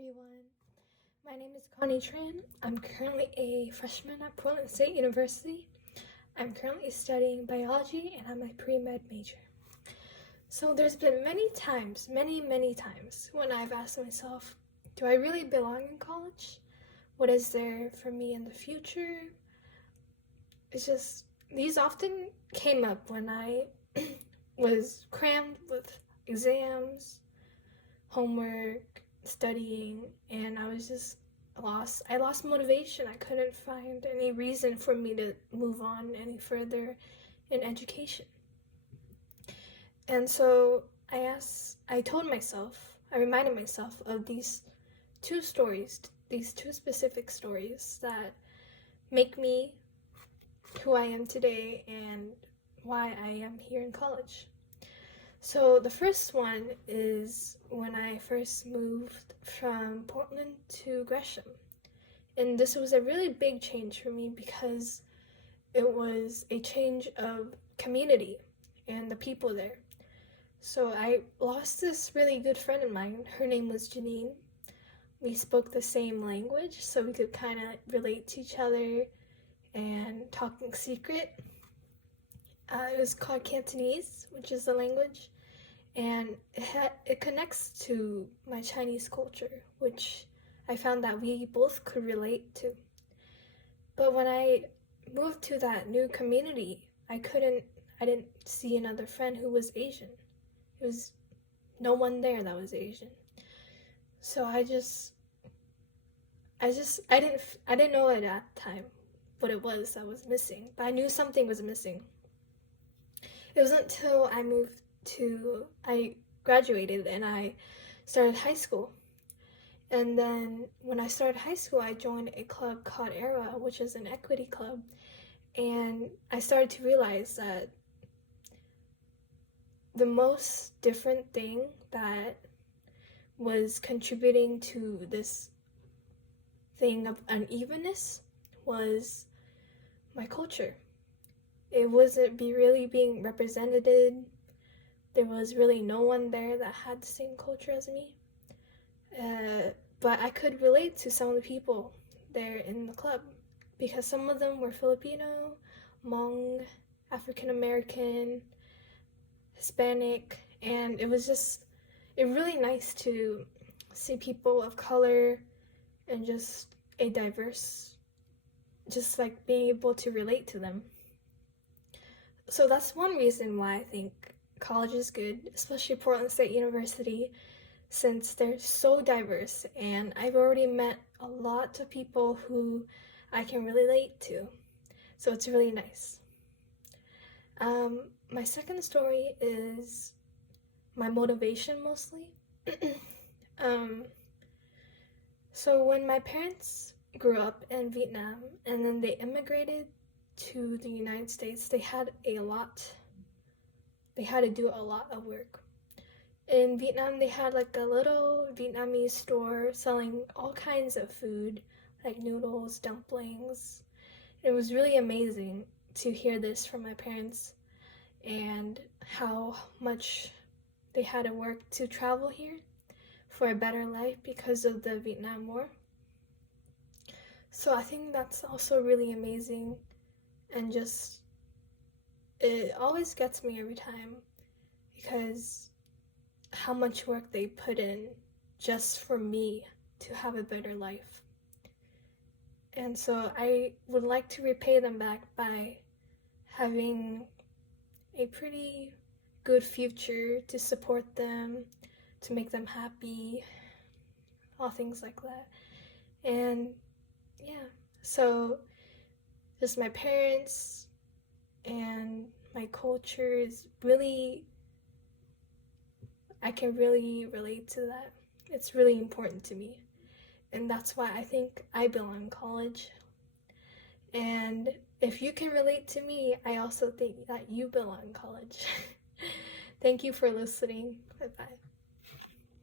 everyone. My name is Connie Tran. I'm currently a freshman at Portland State University. I'm currently studying biology and I'm a pre-med major. So there's been many times when I've asked myself, do I really belong in college? What is there for me in the future? It's just, these often came up when I was crammed with exams, homework, studying, and I was just lost. I lost motivation. I couldn't find any reason for me to move on any further in education. And so I reminded myself of these two specific stories that make me who I am today and why I am here in college. So the first one is when I first moved from Portland to Gresham. And this was a really big change for me because it was a change of community and the people there. So I lost this really good friend of mine. Her name was Janine. We spoke the same language, so we could kind of relate to each other and talk in secret. It was called Cantonese, which is the language, and it connects to my Chinese culture, which I found that we both could relate to. But when I moved to that new community, I didn't see another friend who was Asian. It was no one there that was Asian. So I didn't know at that time what it was that was missing, but I knew something was missing. It wasn't until I graduated and I started high school. And then when I started high school, I joined a club called ERA, which is an equity club. And I started to realize that the most different thing that was contributing to this thing of unevenness was my culture. It wasn't really being represented. There was really no one there that had the same culture as me. But I could relate to some of the people there in the club because some of them were Filipino, Hmong, African American, Hispanic, and it was really nice to see people of color and just like being able to relate to them. So that's one reason why I think college is good, especially Portland State University, since they're so diverse, and I've already met a lot of people who I can relate to. So it's really nice. My second story is my motivation mostly. So when my parents grew up in Vietnam and then they immigrated to the United States, they had to do a lot of work. In Vietnam, they had like a little Vietnamese store selling all kinds of food, like noodles, dumplings. It was really amazing to hear this from my parents and how much they had to work to travel here for a better life because of the Vietnam War. So I think that's also really amazing, and just it always gets me every time because how much work they put in just for me to have a better life. And so I would like to repay them back by having a pretty good future to support them, to make them happy, all things like that. And yeah, so just my parents and my culture is really, I can really relate to that. It's really important to me. And that's why I think I belong in college. And if you can relate to me, I also think that you belong in college. Thank you for listening. Bye-bye.